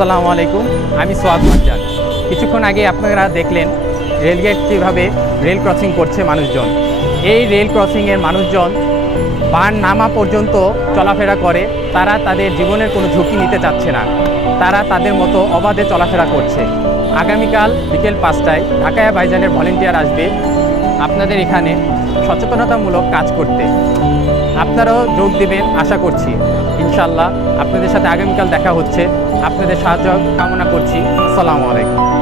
আসসালামু আলাইকুম, আমি সোয়াদ মারজান। কিছুক্ষণ আগে আপনারা দেখলেন রেলগেট কীভাবে রেল ক্রসিং করছে মানুষজন। এই রেল ক্রসিংয়ের মানুষজন বান নামা পর্যন্ত চলাফেরা করে। তারা তাদের জীবনের কোনো ঝুঁকি নিতে চাচ্ছে না, তারা তাদের মতো অবাধে চলাফেরা করছে। আগামীকাল বিকেল 5টায় ঢাকায়া ভাইজানের ভলেন্টিয়ার আসবে আপনাদের এখানে সচেতনতামূলক কাজ করতে। আপনারাও যোগ দেবেন আশা করছি। ইনশাআল্লাহ আপনাদের সাথে আগামীকাল দেখা হচ্ছে। আপনাদের সাহায্য কামনা করছি। আসসালামু আলাইকুম।